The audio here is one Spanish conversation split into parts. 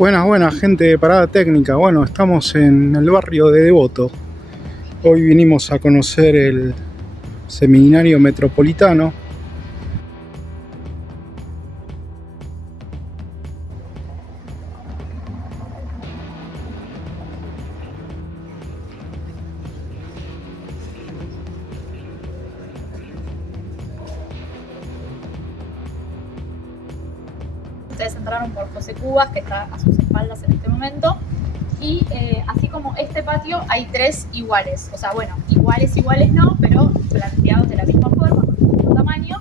Buenas, buenas, gente de Parada Técnica. Bueno, estamos en el barrio de Devoto. Hoy vinimos a conocer el Seminario Metropolitano. Ustedes entraron por José Cubas, que está a sus espaldas en este momento, y así como este patio hay tres iguales, o sea, bueno, iguales no, pero planteados de la misma forma, con el mismo tamaño,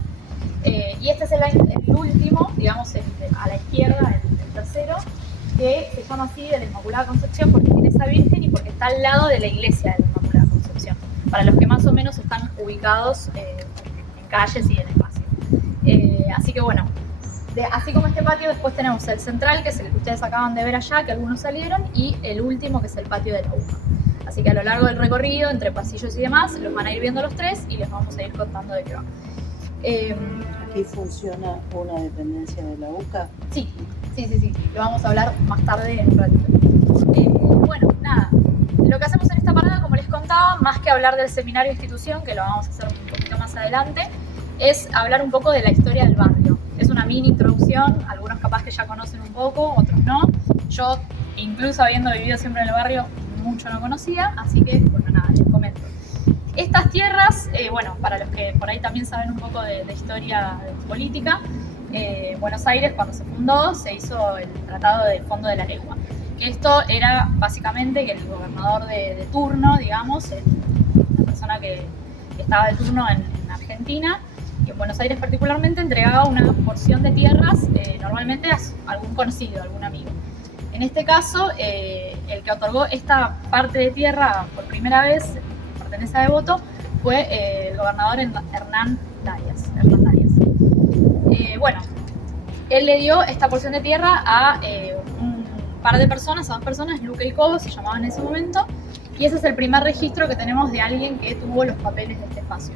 y este es el último, digamos, a la izquierda, el tercero, que se llama así, de la Inmaculada Concepción, porque tiene esa Virgen y porque está al lado de la iglesia de la Inmaculada Concepción, para los que más o menos están ubicados en calles y en espacio. Así que bueno, así como este patio, después tenemos el central, que es el que ustedes acaban de ver allá, que algunos salieron, y el último, que es el patio de la UCA. Así que a lo largo del recorrido, entre pasillos y demás, los van a ir viendo los tres y les vamos a ir contando de qué va. ¿Aquí funciona una dependencia de la UCA? Sí. Lo vamos a hablar más tarde en un ratito. Bueno, nada. Lo que hacemos en esta parada, como les contaba, más que hablar del seminario institución, que lo vamos a hacer un poquito más adelante, es hablar un poco de la historia del barrio. Es una mini introducción, algunos capaz que ya conocen un poco, otros no. Yo, incluso habiendo vivido siempre en el barrio, mucho no conocía, así que, bueno, nada, les comento. Estas tierras, bueno, para los que por ahí también saben un poco de historia política, Buenos Aires, cuando se fundó, se hizo el Tratado del Fondo de la Legua. Que esto era básicamente que el gobernador de turno, digamos, la persona que estaba de turno en Argentina, y en Buenos Aires particularmente, entregaba una porción de tierras, normalmente a algún conocido, algún amigo. En este caso, el que otorgó esta parte de tierra por primera vez, pertenece a Devoto, fue el gobernador Hernán Darias. Bueno, él le dio esta porción de tierra a un par de personas, a dos personas, Luque y Cobo se llamaban en ese momento, y ese es el primer registro que tenemos de alguien que tuvo los papeles de este espacio.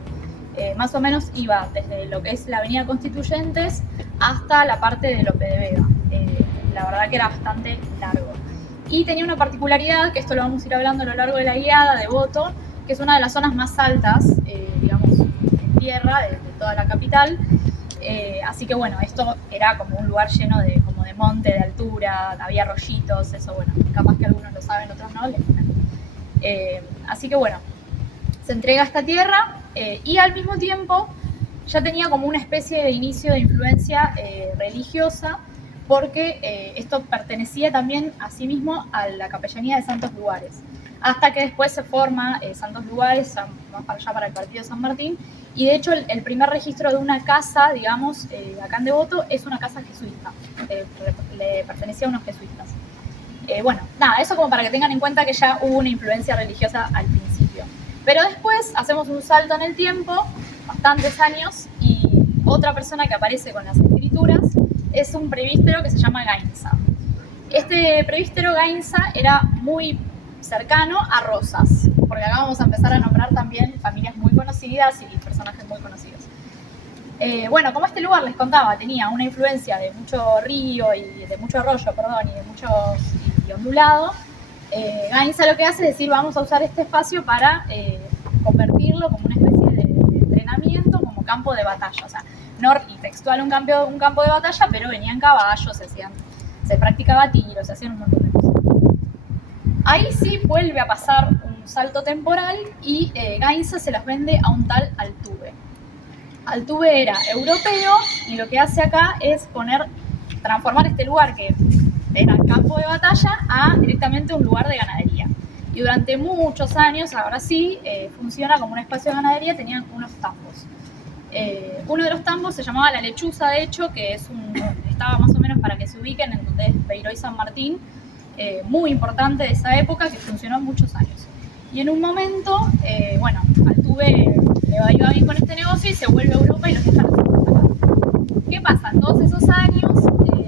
Más o menos iba desde lo que es la avenida Constituyentes hasta la parte de Lope de Vega. La verdad que era bastante largo. Y tenía una particularidad, que esto lo vamos a ir hablando a lo largo de la guiada, Devoto, que es una de las zonas más altas, digamos, en tierra de toda la capital. Así que bueno, esto era como un lugar lleno de monte, de altura, había arroyitos, eso bueno, capaz que algunos lo saben, otros no, así que bueno, se entrega esta tierra y al mismo tiempo ya tenía como una especie de inicio de influencia religiosa, porque esto pertenecía también a sí mismo a la capellanía de Santos Lugares, hasta que después se forma Santos Lugares, más para allá para el partido de San Martín, y de hecho el primer registro de una casa, digamos, acá en Devoto, es una casa jesuita, le pertenecía a unos jesuitas. Bueno, nada, eso como para que tengan en cuenta que ya hubo una influencia religiosa al principio. Pero después hacemos un salto en el tiempo, bastantes años, y otra persona que aparece con las escrituras es un presbítero que se llama Gainza. Este presbítero Gainza era muy cercano a Rosas, porque acá vamos a empezar a nombrar también familias muy conocidas y personajes muy conocidos. Bueno, como este lugar, les contaba, tenía una influencia de mucho río y de mucho arroyo, perdón, y de mucho ondulado, Gainza lo que hace es decir, vamos a usar este espacio para convertirlo como una especie de entrenamiento, como campo de batalla, o sea, no textual un campo de batalla, pero venían caballos, se practicaba tiro, se hacían un montón de cosas. Ahí sí vuelve a pasar un salto temporal y Gainza se los vende a un tal Altuve. Altuve era europeo y lo que hace acá es transformar este lugar que era campo de batalla a directamente un lugar de ganadería. Y durante muchos años, ahora sí, funciona como un espacio de ganadería, tenían unos tambos. Uno de los tambos se llamaba La Lechuza, de hecho, que estaba más o menos para que se ubiquen en donde es Beiró y San Martín, muy importante de esa época, que funcionó muchos años. Y en un momento, bueno, Altuve le iba bien con este negocio y se vuelve a Europa y los dejan acá. ¿Qué pasa? En todos esos años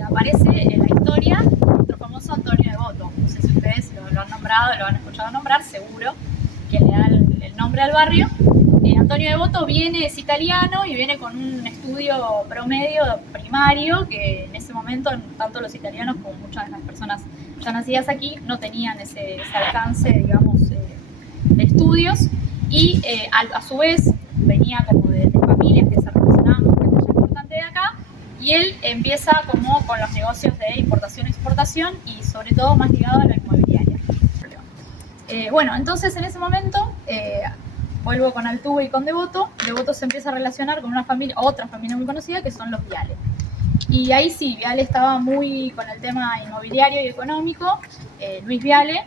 aparece en la historia nuestro famoso Antonio Devoto. No sé si ustedes lo han nombrado, lo han escuchado nombrar, seguro, que le da el nombre al barrio. Antonio Antonio Devoto es italiano y viene con un estudio promedio primario que en ese momento tanto los italianos como muchas de las personas ya nacidas aquí no tenían ese alcance, digamos, de estudios, y a su vez venía como de familias que se relacionaban con gente ya importante de acá, y él empieza como con los negocios de importación-exportación y sobre todo más ligado a la inmobiliaria. Bueno, entonces en ese momento vuelvo con Altuve y con Devoto. Devoto se empieza a relacionar con otra familia muy conocida que son los Viale. Y ahí sí, Viale estaba muy con el tema inmobiliario y económico, Luis Viale,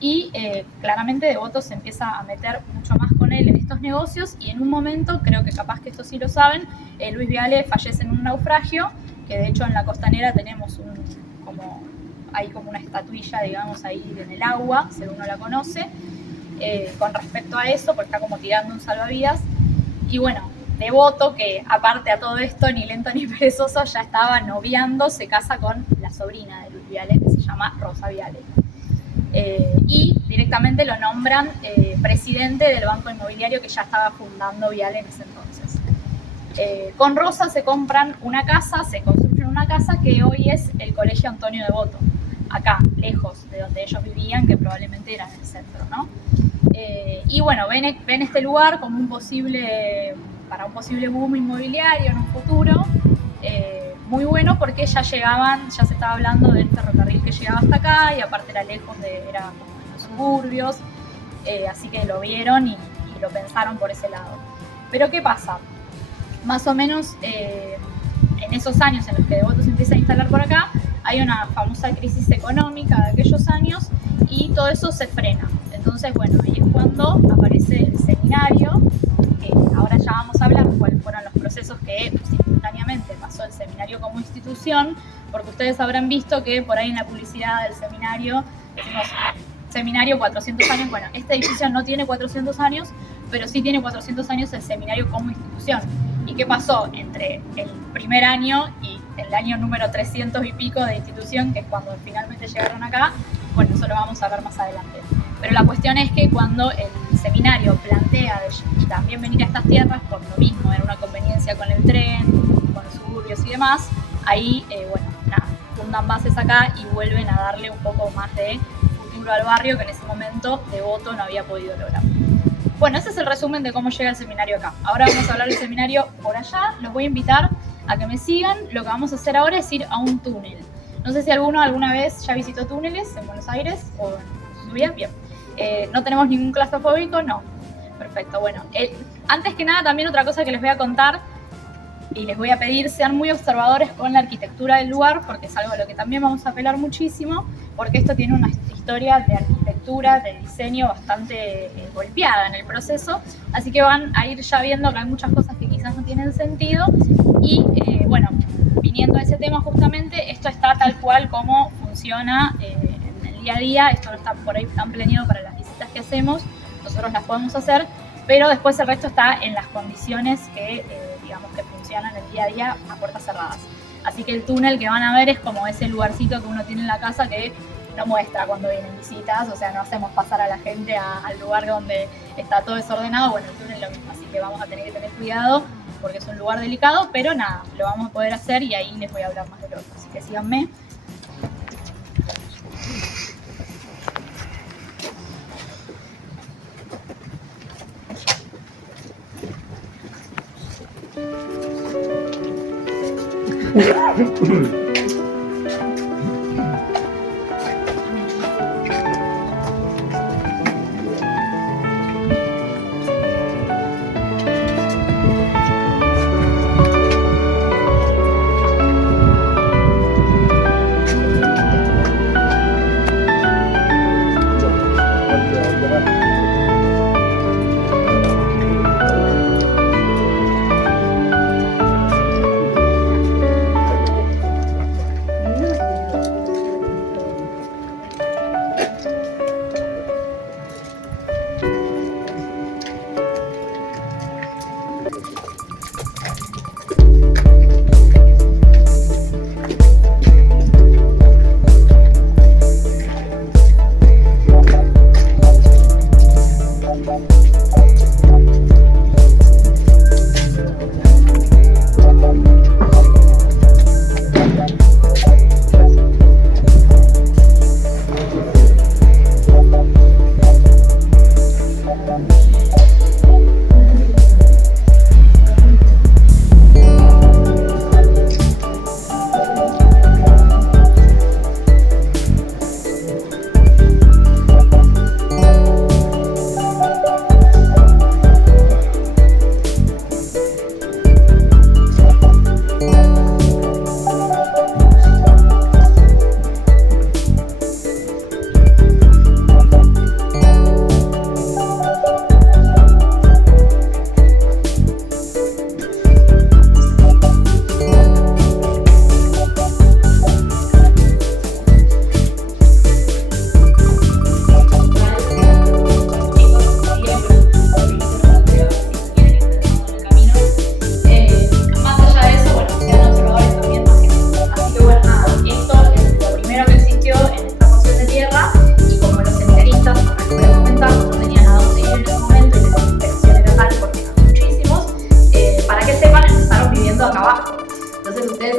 y claramente Devoto se empieza a meter mucho más con él en estos negocios, y en un momento, creo que capaz que esto sí lo saben, Luis Viale fallece en un naufragio, que de hecho en la Costanera tenemos hay como una estatuilla, digamos, ahí en el agua, si uno la conoce, con respecto a eso, porque está como tirando un salvavidas. Y bueno, Devoto, que aparte a todo esto, ni lento ni perezoso, ya estaba noviando, se casa con la sobrina de Luis Viale, que se llama Rosa Viale. Y directamente lo nombran presidente del banco inmobiliario que ya estaba fundando Viale en ese entonces. Con Rosa se construyen una casa que hoy es el Colegio Antonio Devoto, acá, lejos de donde ellos vivían, que probablemente era en el centro, ¿no? Y bueno, ven este lugar como para un posible boom inmobiliario en un futuro, muy bueno, porque ya se estaba hablando del ferrocarril que llegaba hasta acá, y aparte era lejos era como en los suburbios, así que lo vieron y lo pensaron por ese lado. Pero ¿qué pasa? Más o menos en esos años en los que Devoto se empieza a instalar por acá, hay una famosa crisis económica de aquellos años y todo eso se frena. Entonces, bueno, ahí es cuando aparece el seminario, que ahora ya vamos a hablar cuáles fueron los procesos que simultáneamente pasó el seminario como institución, porque ustedes habrán visto que por ahí en la publicidad del seminario decimos seminario 400 años. Bueno, esta edificio no tiene 400 años, pero sí tiene 400 años el seminario como institución. ¿Y qué pasó entre el primer año y el año número 300 y pico de institución, que es cuando finalmente llegaron acá? Bueno, eso lo vamos a ver más adelante. Pero la cuestión es que cuando el seminario plantea también venir a estas tierras, por lo mismo, era una conveniencia con el tren, con los suburbios y demás, ahí, bueno, nada, fundan bases acá y vuelven a darle un poco más de futuro al barrio que en ese momento Devoto no había podido lograr. Bueno, ese es el resumen de cómo llega el seminario acá. Ahora vamos a hablar del seminario por allá. Los voy a invitar a que me sigan. Lo que vamos a hacer ahora es ir a un túnel. No sé si alguno alguna vez ya visitó túneles en Buenos Aires o en su vida. Bien. ¿No tenemos ningún claustrofóbico? No. Perfecto. Bueno, antes que nada, también otra cosa que les voy a contar y les voy a pedir, sean muy observadores con la arquitectura del lugar, porque es algo a lo que también vamos a apelar muchísimo, porque esto tiene una historia de arquitectura, de diseño bastante golpeada en el proceso, así que van a ir ya viendo que hay muchas cosas que quizás no tienen sentido, y bueno, viniendo a ese tema justamente, esto está tal cual como funciona en el día a día. Esto no está por ahí tan planeado para las visitas que hacemos, nosotros las podemos hacer, pero después el resto está en las condiciones que digamos que funcionan el día a día a puertas cerradas. Así que el túnel que van a ver es como ese lugarcito que uno tiene en la casa que no muestra cuando vienen visitas, o sea, no hacemos pasar a la gente al lugar donde está todo desordenado. Bueno, el túnel es lo mismo, así que vamos a tener que tener cuidado porque es un lugar delicado, pero nada, lo vamos a poder hacer y ahí les voy a hablar más de lo otro, así que síganme.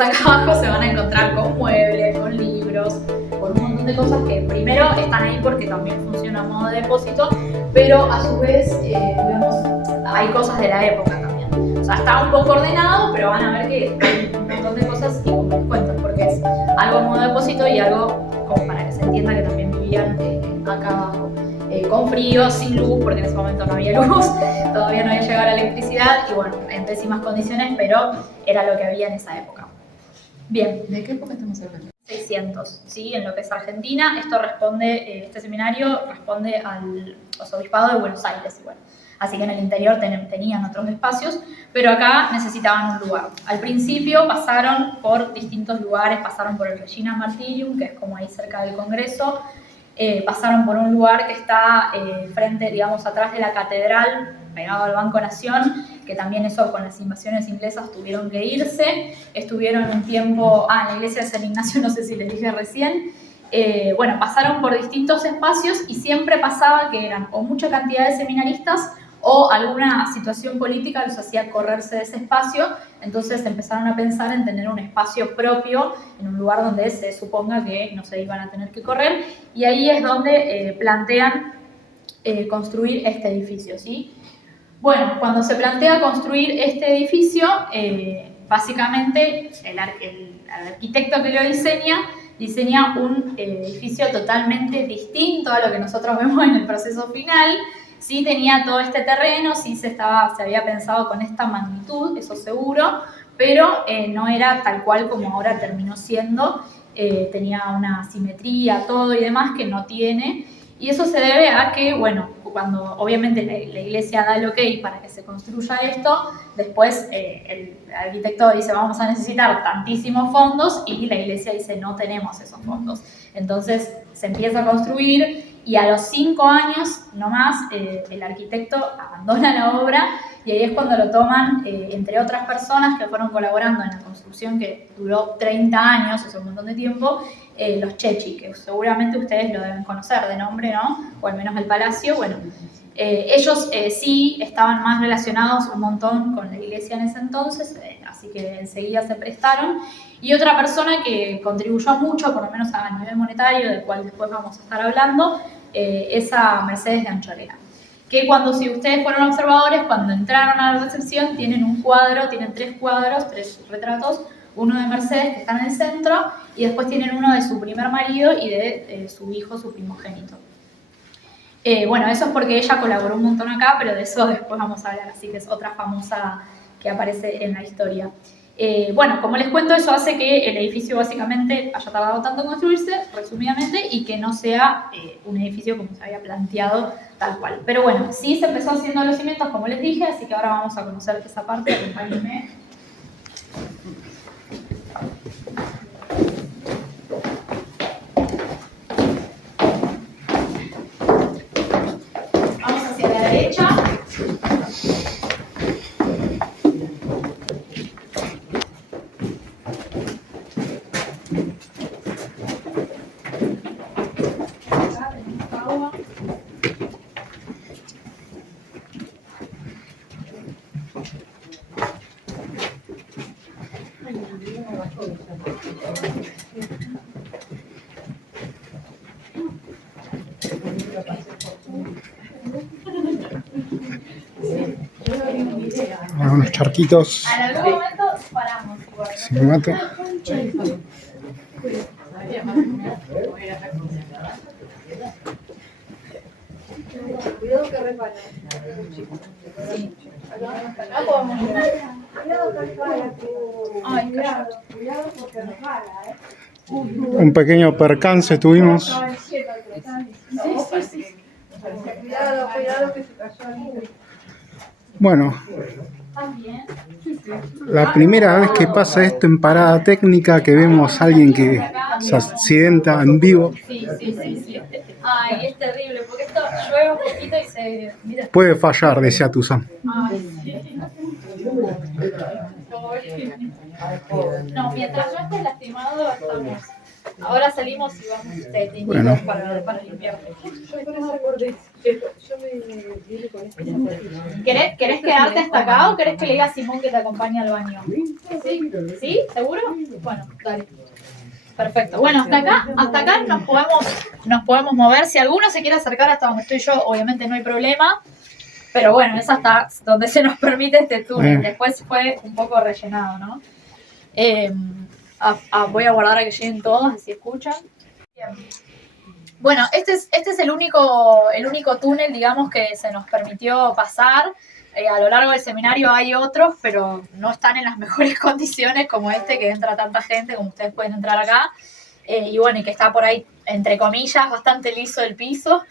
acá abajo se van a encontrar con muebles, con libros, con un montón de cosas que primero están ahí porque también funciona a modo de depósito, pero a su vez, digamos, hay cosas de la época también. O sea, está un poco ordenado, pero van a ver que hay un montón de cosas y como les cuento, porque es algo a modo de depósito y algo como para que se entienda que también vivían acá abajo. Con frío, sin luz, porque en ese momento no había luz, todavía no había llegado la electricidad y bueno, en pésimas condiciones, pero era lo que había en esa época. Bien. ¿De qué época estamos hablando? 600, ¿sí? En lo que es Argentina. Esto responde, este seminario responde al Arzobispado de Buenos Aires igual. Así que en el interior tenían otros espacios, pero acá necesitaban un lugar. Al principio pasaron por distintos lugares, pasaron por el Regina Martyrium, que es como ahí cerca del Congreso, pasaron por un lugar que está frente, digamos, atrás de la catedral, pegado al Banco Nación, que también eso con las invasiones inglesas tuvieron que irse. Estuvieron un tiempo, en la iglesia de San Ignacio, no sé si les dije recién. Bueno, pasaron por distintos espacios y siempre pasaba que eran o mucha cantidad de seminaristas o alguna situación política los hacía correrse de ese espacio, entonces empezaron a pensar en tener un espacio propio, en un lugar donde se suponga que no se iban a tener que correr, y ahí es donde plantean construir este edificio, ¿sí? Bueno, cuando se plantea construir este edificio, básicamente el arquitecto que lo diseña un edificio totalmente distinto a lo que nosotros vemos en el proceso final. Sí tenía todo este terreno, sí se había pensado con esta magnitud, eso seguro, pero no era tal cual como ahora terminó siendo. Tenía una simetría, todo y demás que no tiene. Y eso se debe a que, bueno, cuando obviamente la iglesia da el ok para que se construya esto, después el arquitecto dice vamos a necesitar tantísimos fondos y la iglesia dice no tenemos esos fondos. Entonces se empieza a construir y a los 5 años nomás el arquitecto abandona la obra y ahí es cuando lo toman, entre otras personas que fueron colaborando en la construcción que duró 30 años, o sea, un montón de tiempo, los Chechi, que seguramente ustedes lo deben conocer de nombre, ¿no? O al menos el palacio. Bueno, ellos sí estaban más relacionados un montón con la iglesia en ese entonces, así que enseguida se prestaron. Y otra persona que contribuyó mucho, por lo menos a nivel monetario, del cual después vamos a estar hablando, es a Mercedes de Anchorena. Que si ustedes fueron observadores, cuando entraron a la recepción, tienen 3 cuadros, 3 retratos, uno de Mercedes que está en el centro y después tienen uno de su primer marido y de su hijo, su primogénito. Bueno, eso es porque ella colaboró un montón acá, pero de eso después vamos a hablar, así que es otra famosa que aparece en la historia. Bueno, como les cuento, eso hace que el edificio básicamente haya tardado tanto en construirse, resumidamente, y que no sea un edificio como se había planteado tal cual. Pero bueno, sí se empezó haciendo los cimientos, como les dije, así que ahora vamos a conocer esa parte. Acompáñenme. Vamos hacia la derecha. Unos charquitos. En algún momento paramos. Si me mato. Cuidado que resbala. Acá podemos llegar. Cuidado que resbala. Ay, Cuidado porque resbala, Un pequeño percance tuvimos. Cuidado que se cayó alguien. Bueno, la primera vez que pasa esto en parada técnica, que vemos a alguien que se accidenta en vivo. Sí. Ay, es terrible, porque esto llueve un poquito y se... Mira. Puede fallar, decía Tuzán. Ay, sí. No, mientras no estés lastimado, estamos... Ahora salimos y vamos técnicos Bueno. para limpiar. Yo me vine con este. ¿Querés quedarte hasta acá o querés que le diga a Simón que te acompañe al baño? ¿Sí? ¿Sí? ¿Seguro? Bueno, dale. Perfecto. Bueno, hasta acá nos podemos mover. Si alguno se quiere acercar hasta donde estoy yo, obviamente no hay problema. Pero bueno, es hasta donde se nos permite este túnel. Después fue un poco rellenado, ¿no? Voy a guardar a que lleguen todos, así escuchan. Bien. Bueno, este es el único túnel, digamos, que se nos permitió pasar. A lo largo del seminario hay otros, pero no están en las mejores condiciones como este, que entra tanta gente como ustedes pueden entrar acá. Y bueno, y que está por ahí, entre comillas, bastante liso el piso.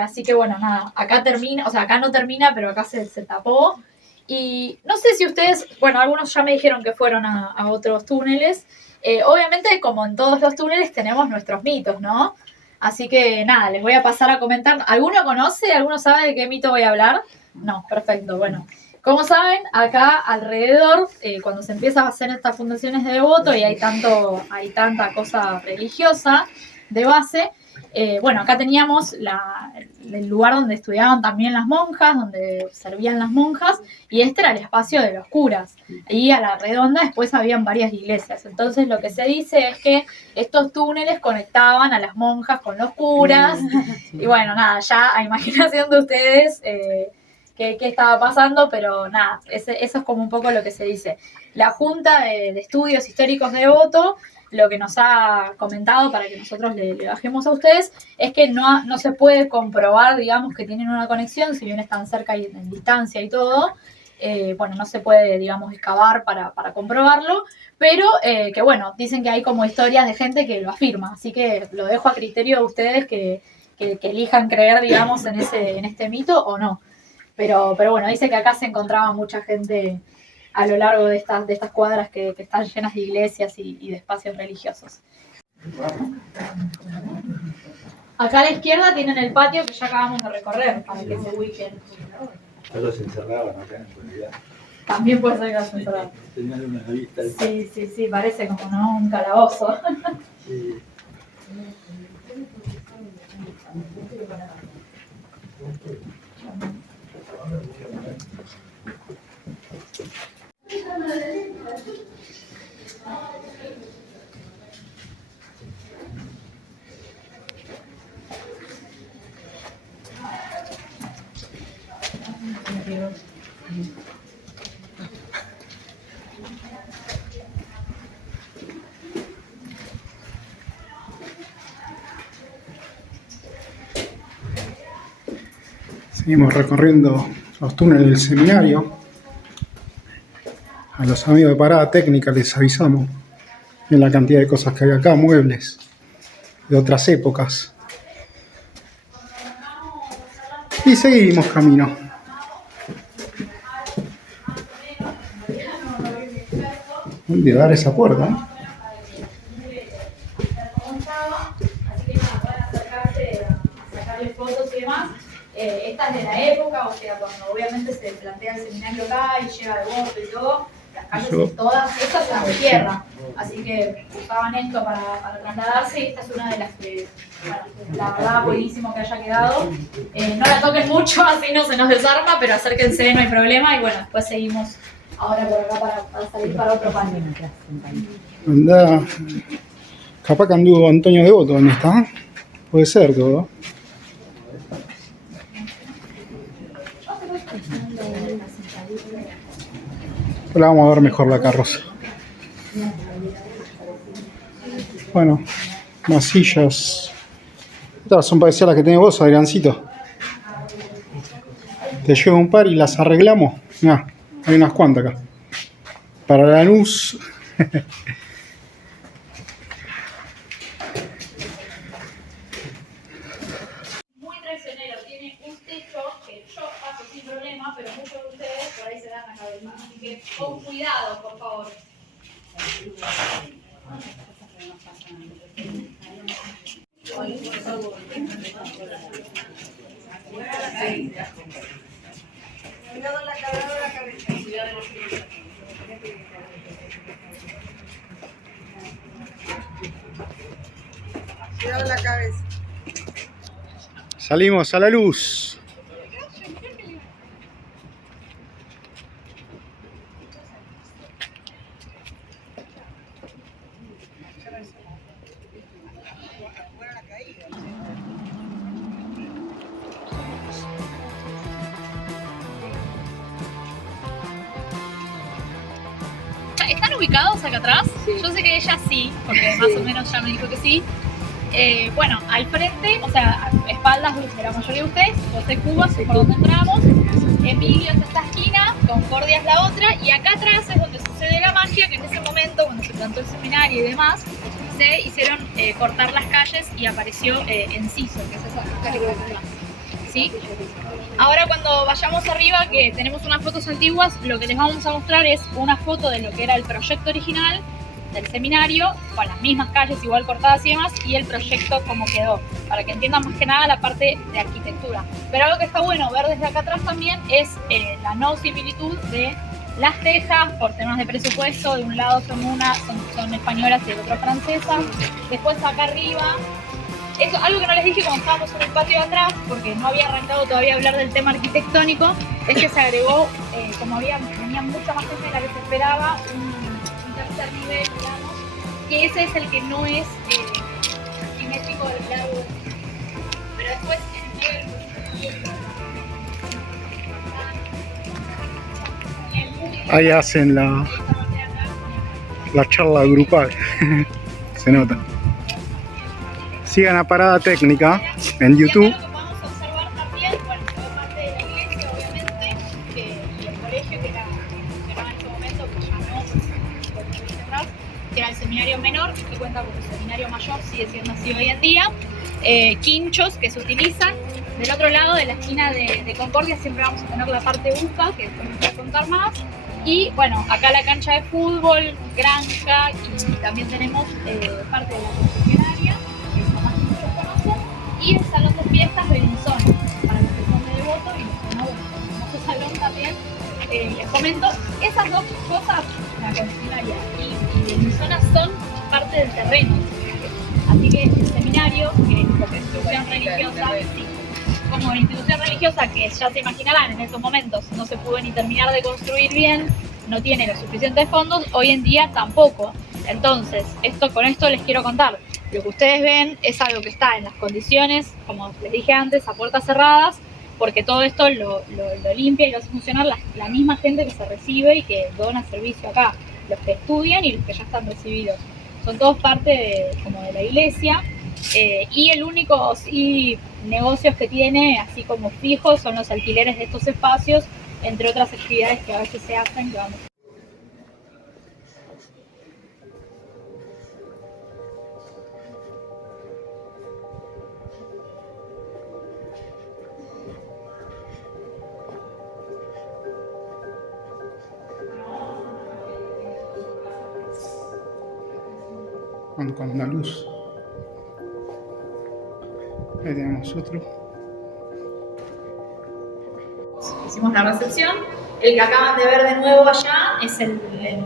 Así que bueno, nada, acá termina, o sea, acá no termina, pero acá se tapó. Y no sé si ustedes, bueno, algunos ya me dijeron que fueron a otros túneles. Obviamente, como en todos los túneles, tenemos nuestros mitos, ¿no? Así que nada, les voy a pasar a comentar. ¿Alguno conoce? ¿Alguno sabe de qué mito voy a hablar? No, perfecto. Bueno, como saben, acá alrededor, cuando se empieza a hacer estas fundaciones de devoto y hay tanta cosa religiosa de base, bueno, acá teníamos el lugar donde estudiaban también las monjas, donde servían las monjas, y este era el espacio de los curas. Ahí a la redonda después habían varias iglesias. Entonces lo que se dice es que estos túneles conectaban a las monjas con los curas, y bueno, nada, ya a imaginación de ustedes qué estaba pasando, pero nada, eso es como un poco lo que se dice. La Junta de Estudios Históricos de Devoto lo que nos ha comentado para que nosotros le bajemos a ustedes es que no se puede comprobar, digamos, que tienen una conexión, si bien están cerca y en distancia y todo, bueno, no se puede, digamos, excavar para comprobarlo, pero que bueno, dicen que hay como historias de gente que lo afirma, así que lo dejo a criterio de ustedes que elijan creer, digamos, en este mito o no. Pero bueno, dice que acá se encontraba mucha gente a lo largo de estas cuadras que están llenas de iglesias y de espacios religiosos. Acá a la izquierda tienen el patio que ya acabamos de recorrer, para que se ubiquen. Todos se encerraban acá en realidad. También puede ser que los encerrados. Tenían una vista. Sí, parece como, ¿no? Un calabozo. Sí. Seguimos recorriendo los túneles del seminario. A los amigos de Parada Técnica les avisamos en la cantidad de cosas que hay acá, muebles de otras épocas. Y seguimos camino. ¿Dónde dar esa puerta? Así que nada, pueden acercarse a sacarles fotos y demás. Esta es de la época, o sea, cuando obviamente se plantea el seminario acá y llega el voto y todo, las calles todas, estas eran de tierra, así que usaban esto para trasladarse y esta es una de las que, bueno, la verdad, buenísimo que haya quedado. No la toquen mucho, así no se nos desarma, pero acérquense, no hay problema, y bueno, después seguimos ahora por acá para salir para otro panel. Andá, capaz que anduvo Antonio Devoto en esta, puede ser todo. Ahora vamos a ver mejor la carroza. Bueno, más sillas. Estas son parecidas a las que tenés vos, Adriancito. Te llevo un par y las arreglamos. Mirá, hay unas cuantas acá. Para la luz. Muy traicionero, tiene un techo que yo paso sin problema, pero muchos de ustedes por ahí se dan la cabeza. Así que con cuidado, por favor. Cuidado en la cabeza, la cabeza. Cuidado en la cabeza. con la cabeza. Salimos a la luz. ¿Están ubicados acá atrás? Sí. Yo sé que ella sí, porque Sí. más o menos ya me dijo que sí. Bueno, al frente, o sea, a espaldas de la mayoría de ustedes, José Cubas, es por donde entramos, Emilio es esta esquina, Concordia es la otra, y acá atrás es donde sucede la magia, que en ese momento, cuando se plantó el seminario y demás, se hicieron cortar las calles y apareció Enciso, que es esa calle que ves atrás. ¿Sí? Ahora cuando vayamos arriba, que tenemos unas fotos antiguas, lo que les vamos a mostrar es una foto de lo que era el proyecto original del seminario, con las mismas calles igual cortadas y demás, y el proyecto como quedó, para que entiendan más que nada la parte de arquitectura. Pero algo que está bueno ver desde acá atrás también es la no similitud de las tejas por temas de presupuesto. De un lado son españolas y del otro francesas. Después acá arriba, esto, algo que no les dije cuando estábamos en el patio de atrás, porque no había arrancado todavía a hablar del tema arquitectónico, es que se agregó, como venía mucha más gente de la que se esperaba, un tercer nivel, digamos, que ese es el que no es simétrico del lado. Pero después Ahí hacen la charla grupal. Se nota. Sigan a Parada Técnica en YouTube. Y acá lo que podemos observar también, bueno, toda parte de la iglesia, obviamente, y el colegio que era en ese momento, que ya no, porque lo viste atrás, que era el seminario menor, que cuenta con el seminario mayor, sigue siendo así hoy en día. Quinchos que se utilizan. Del otro lado, de la esquina de Concordia, siempre vamos a tener la parte UCA, que después les voy a contar más. Y bueno, acá la cancha de fútbol, granja, y también tenemos parte de la concesionaria, que es lo más que muchos conocen, y el salón de fiestas Belinzón, para los que son de Devoto y los que no, bueno, el hermoso salón también. Les comento, esas dos cosas, la concesionaria y Belinzón, son parte del terreno. Así que el seminario, que es como institución religiosa, sí, como institución religiosa, que ya se imaginarán, en esos momentos no se pudo ni terminar de construir bien, no tiene los suficientes fondos, hoy en día tampoco. Entonces, con esto les quiero contar. Lo que ustedes ven es algo que está en las condiciones, como les dije antes, a puertas cerradas, porque todo esto lo limpia y lo hace funcionar la misma gente que se recibe y que dona servicio acá, los que estudian y los que ya están recibidos. Son todos parte como de la iglesia, y el único negocios que tiene, así como fijos, son los alquileres de estos espacios, entre otras actividades que a veces se hacen, que vamos. Con la luz. Ahí tenemos otro. Hicimos la recepción. El que acaban de ver de nuevo allá es el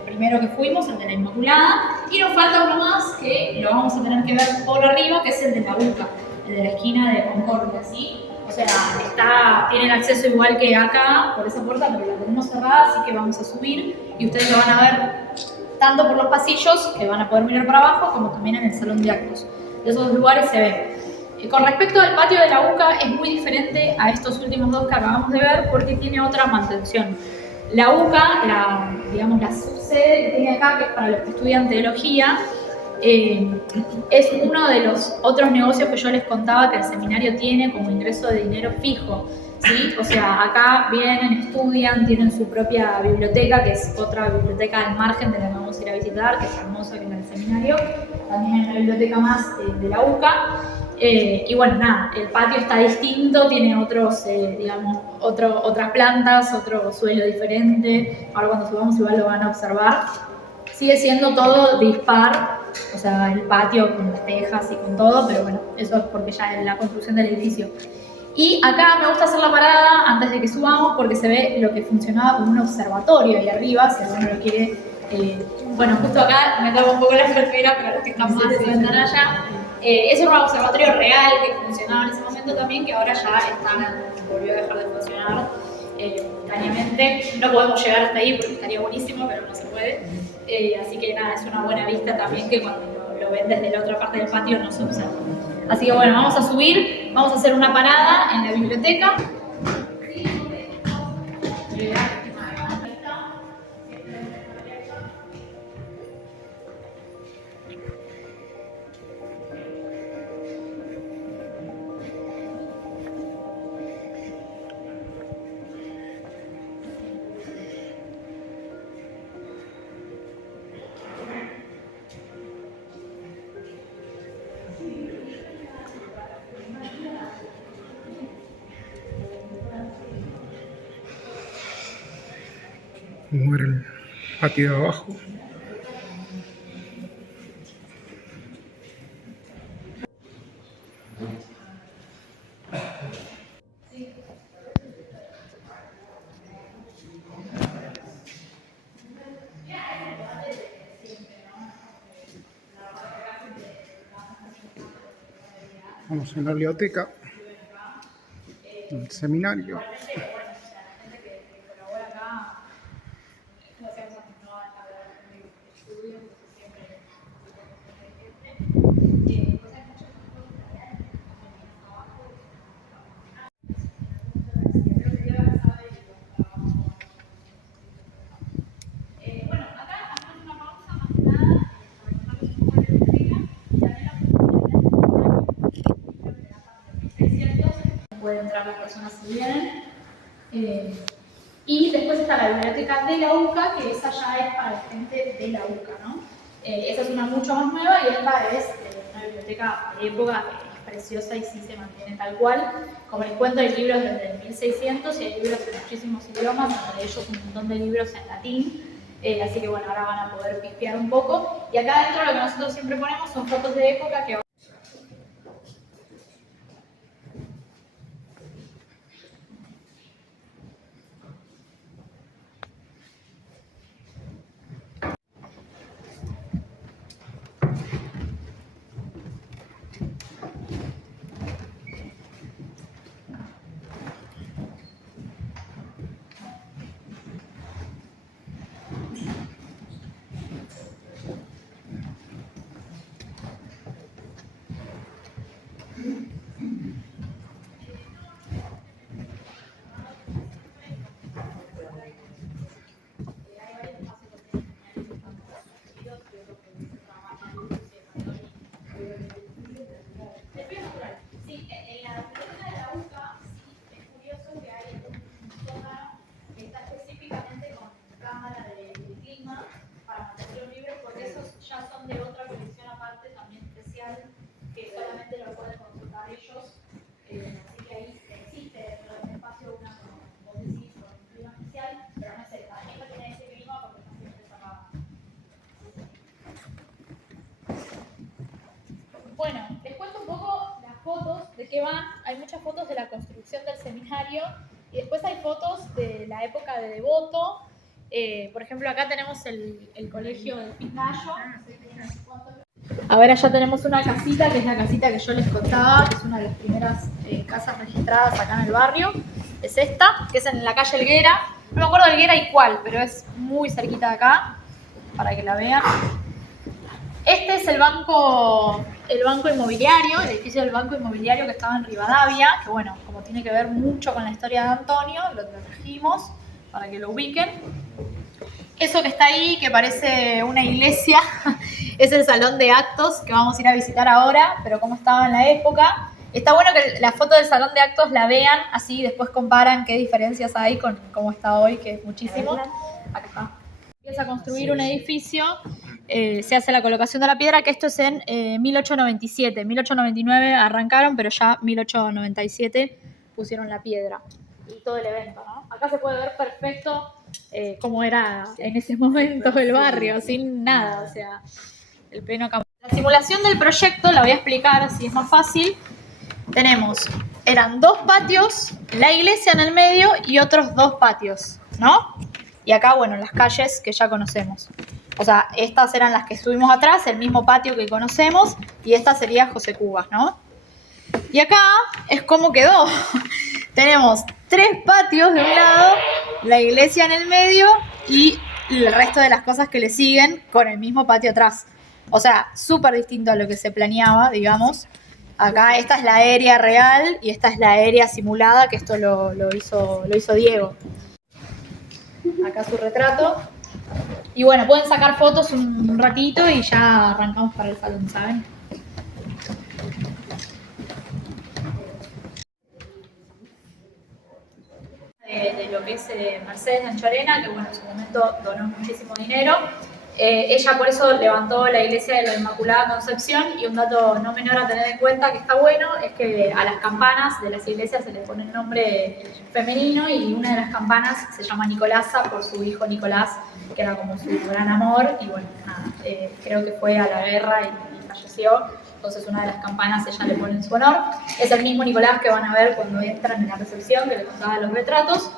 primero que fuimos, el de la Inmaculada. Y nos falta uno más que lo vamos a tener que ver por arriba, que es el de la UCA, el de la esquina de Concordia, ¿sí? O sea, tienen acceso igual que acá por esa puerta, pero la tenemos cerrada, así que vamos a subir y ustedes lo van a ver tanto por los pasillos, que van a poder mirar para abajo, como también en el salón de actos. De esos dos se ve. Con respecto al patio de la UCA, es muy diferente a estos últimos dos que acabamos de ver, porque tiene otra mantención. La UCA, digamos, la subsede que tiene acá, que es para los que estudian teología, es uno de los otros negocios que yo les contaba que el seminario tiene como ingreso de dinero fijo, ¿sí? O sea, acá vienen, estudian, tienen su propia biblioteca, que es otra biblioteca al margen de la que vamos a ir a visitar, que es hermosa, que es el seminario. También hay una biblioteca más de la UCA. Y bueno, nada, el patio está distinto, tiene otros, digamos, otras plantas, otro suelo diferente. Ahora cuando subamos igual lo van a observar. Sigue siendo todo dispar, o sea, el patio con las tejas y con todo, pero bueno, eso es porque ya es la construcción del edificio. Y acá me gusta hacer la parada antes de que subamos porque se ve lo que funcionaba como un observatorio ahí arriba, si alguno lo quiere. Bueno, justo acá me tapo un poco la frontera para los que están más de su ventana allá. Ese era un observatorio real que funcionaba en ese momento también, que ahora ya volvió a dejar de funcionar momentáneamente. No podemos llegar hasta ahí porque estaría buenísimo, pero no se puede. Así que nada, es una buena vista también que cuando lo ven desde la otra parte del patio no se observa. Así que bueno, vamos a subir, vamos a hacer una parada en la biblioteca. Vamos a ver el patio de abajo. Vamos en la biblioteca, el seminario. Pueden entrar las personas si vienen. Y después está la biblioteca de la UCA, que esa ya es para la gente de la UCA, ¿no? Esa es una mucho más nueva y esta es una biblioteca de época que es preciosa y sí se mantiene tal cual. Como les cuento, hay libros desde el 1600 y hay libros en muchísimos idiomas, entre ellos un montón de libros en latín. Así que bueno, ahora van a poder pispear un poco. Y acá adentro lo que nosotros siempre ponemos son fotos de época que que solamente lo pueden consultar ellos, así que ahí existe dentro del espacio una, como vos decís, con un clima especial, pero no sé, también no tiene ese clima porque está siempre cerrado. Bueno, les cuento un poco las fotos, de qué van. Hay muchas fotos de la construcción del seminario y después hay fotos de la época de Devoto. Por ejemplo, acá tenemos el colegio del Pinallo. Ahora ya tenemos una casita, que es la casita que yo les contaba, que es una de las primeras casas registradas acá en el barrio. Es esta, que es en la calle Helguera. No me acuerdo de Helguera y cuál, pero es muy cerquita de acá, para que la vean. Este es el banco inmobiliario, el edificio del banco inmobiliario que estaba en Rivadavia, que bueno, como tiene que ver mucho con la historia de Antonio, lo trajimos para que lo ubiquen. Eso que está ahí, que parece una iglesia, es el salón de actos que vamos a ir a visitar ahora, pero cómo estaba en la época. Está bueno que la foto del salón de actos la vean, así después comparan qué diferencias hay con cómo está hoy, que es muchísimo. Acá está. Empieza a construir un edificio, se hace la colocación de la piedra, que esto es en 1897. 1899 arrancaron, pero ya 1897 pusieron la piedra y todo el evento, ¿no? Acá se puede ver perfecto cómo era en ese momento el barrio, sin nada, o sea, el pleno campo. La simulación del proyecto la voy a explicar, así es más fácil. Eran 2 patios, la iglesia en el medio y otros 2 patios, ¿no? Y acá, bueno, las calles que ya conocemos. O sea, estas eran las que estuvimos atrás, el mismo patio que conocemos, y esta sería José Cubas, ¿no? Y acá es como quedó. Tenemos 3 patios de un lado, la iglesia en el medio y el resto de las cosas que le siguen con el mismo patio atrás. O sea, súper distinto a lo que se planeaba, digamos. Acá esta es la aérea real y esta es la aérea simulada, que esto lo hizo Diego. Acá su retrato. Y bueno, pueden sacar fotos un ratito y ya arrancamos para el salón, ¿saben? De lo que es Mercedes Anchorena, que bueno, en su momento donó muchísimo dinero. Ella por eso levantó la iglesia de la Inmaculada Concepción, y un dato no menor a tener en cuenta que está bueno es que a las campanas de las iglesias se les pone el nombre femenino, y una de las campanas se llama Nicolasa por su hijo Nicolás, que era como su gran amor, y bueno, nada, creo que fue a la guerra y falleció. Entonces una de las campanas ella le pone en su honor. Es el mismo Nicolás que van a ver cuando entran en la recepción, que les contaba los retratos.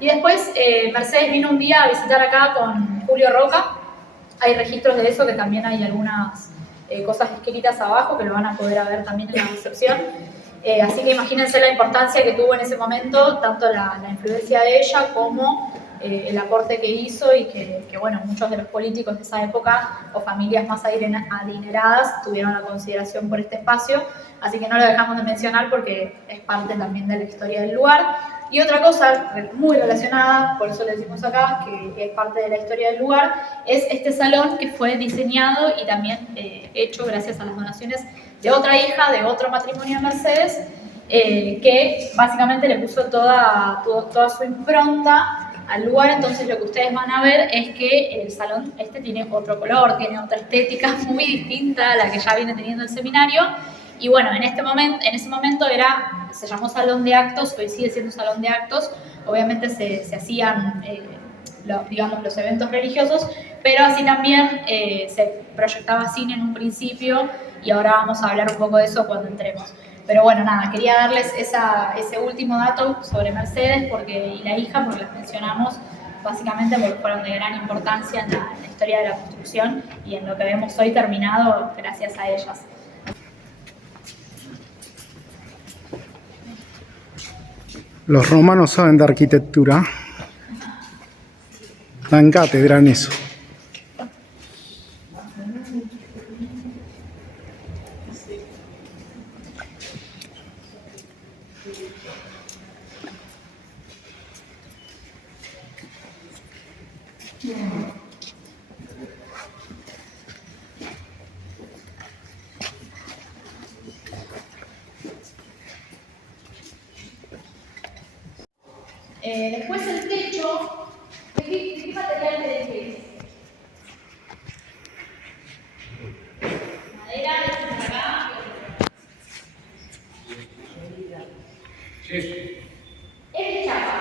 Y después Mercedes vino un día a visitar acá con Julio Roca. Hay registros de eso, que también hay algunas cosas escritas abajo que lo van a poder ver también en la recepción. Así que imagínense la importancia que tuvo en ese momento, tanto la influencia de ella como el aporte que hizo, y que bueno, muchos de los políticos de esa época o familias más adineradas tuvieron la consideración por este espacio, así que no lo dejamos de mencionar porque es parte también de la historia del lugar. Y otra cosa muy relacionada, por eso le decimos acá, que es parte de la historia del lugar, es este salón que fue diseñado y también hecho gracias a las donaciones de otra hija, de otro matrimonio de Mercedes, que básicamente le puso toda su impronta al lugar. Entonces lo que ustedes van a ver es que el salón este tiene otro color, tiene otra estética muy distinta a la que ya viene teniendo el seminario. Y bueno, en ese momento se llamó salón de actos, hoy sigue siendo salón de actos. Obviamente se hacían los eventos religiosos, pero así también se proyectaba cine en un principio, y ahora vamos a hablar un poco de eso cuando entremos. Pero bueno, nada, quería darles ese último dato sobre Mercedes y la hija, porque las mencionamos básicamente porque fueron de gran importancia en la historia de la construcción y en lo que vemos hoy terminado gracias a ellas. Los romanos saben de arquitectura. Dan cátedra en eso. Después el techo, ¿de qué material es? Madera, de acá. Es de chapa.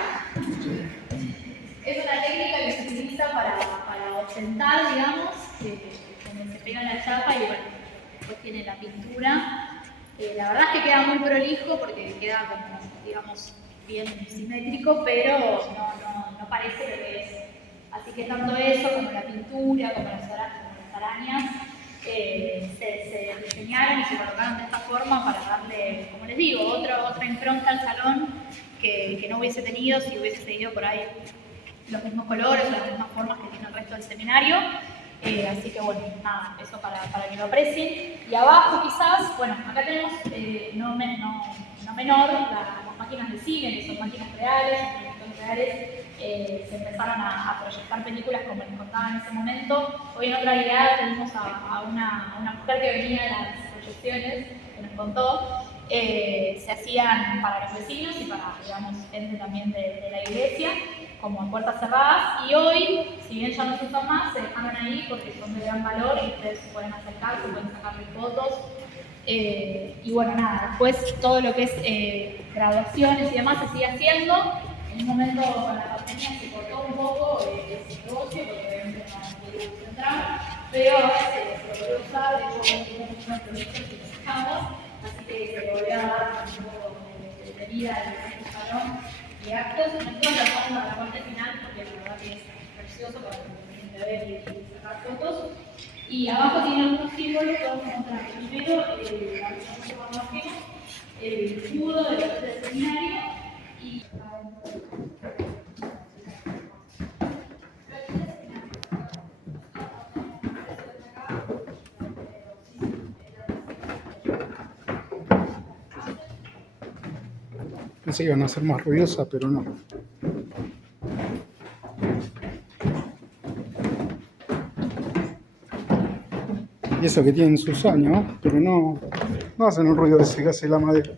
Es una técnica que se utiliza para ostentar, digamos, donde se pega la chapa y bueno, después tiene la pintura. La verdad es que queda muy prolijo porque queda como, digamos, bien simétrico, pero no parece lo que es. Así que tanto eso como la pintura, como las arañas, se diseñaron y se colocaron de esta forma para darle, como les digo, otra impronta al salón que no hubiese tenido si hubiese seguido por ahí los mismos colores o las mismas formas que tiene el resto del seminario. Así que bueno, nada, eso para que lo aprecien. Y abajo quizás, bueno, acá tenemos no menor las máquinas de cine, que son máquinas reales, se empezaron a proyectar películas como les contaba en ese momento. Hoy en otra realidad tenemos a una mujer que venía de las proyecciones, que nos contó, se hacían para los vecinos y para, digamos, gente también de la iglesia, como a puertas cerradas, y hoy, si bien ya no se usan más, se dejaron ahí porque son de gran valor y ustedes se pueden acercar, se pueden sacarle fotos. Y bueno, nada, después todo lo que es graduaciones y demás se sigue haciendo. En un momento con la pandemia se cortó un poco ese negocio, porque obviamente no pudimos entrar, pero ahora se volvió a usar, de hecho tenemos unos proyectos que necesitamos, así que se volvió a dar un poco de vida en este salón de actos. Nosotros lo vamos a la parte final porque la verdad que es precioso para que lo pueden ver y sacar fotos. Y abajo tiene algunos símbolos que vamos a mostrar. Primero, la el escudo del seminario y Pensé que iban a ser más ruidosas, pero no. Y eso que tienen sus años, pero no hacen el ruido ese que hace la madera.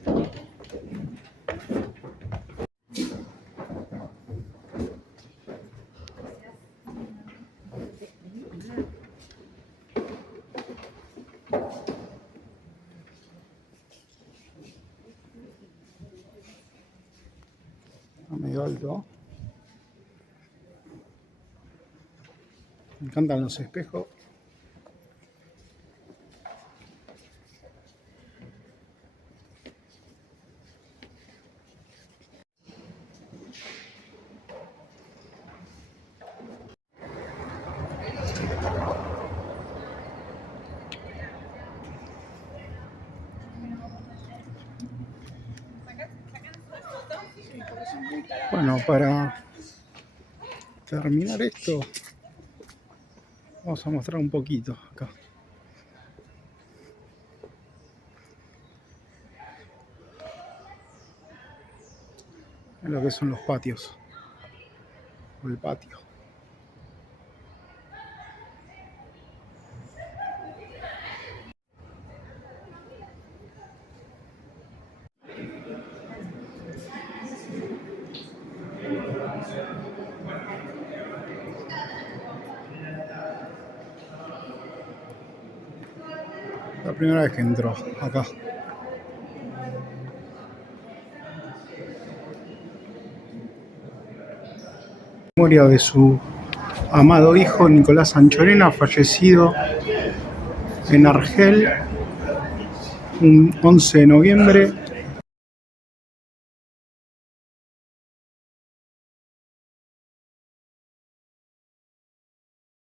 Está medio alto. Me encantan los espejos. Bueno, para terminar esto, vamos a mostrar un poquito acá. Es lo que son los patios, o el patio. La primera vez que entro acá. Memoria de su amado hijo Nicolás Anchorena, fallecido en Argel un 11 de noviembre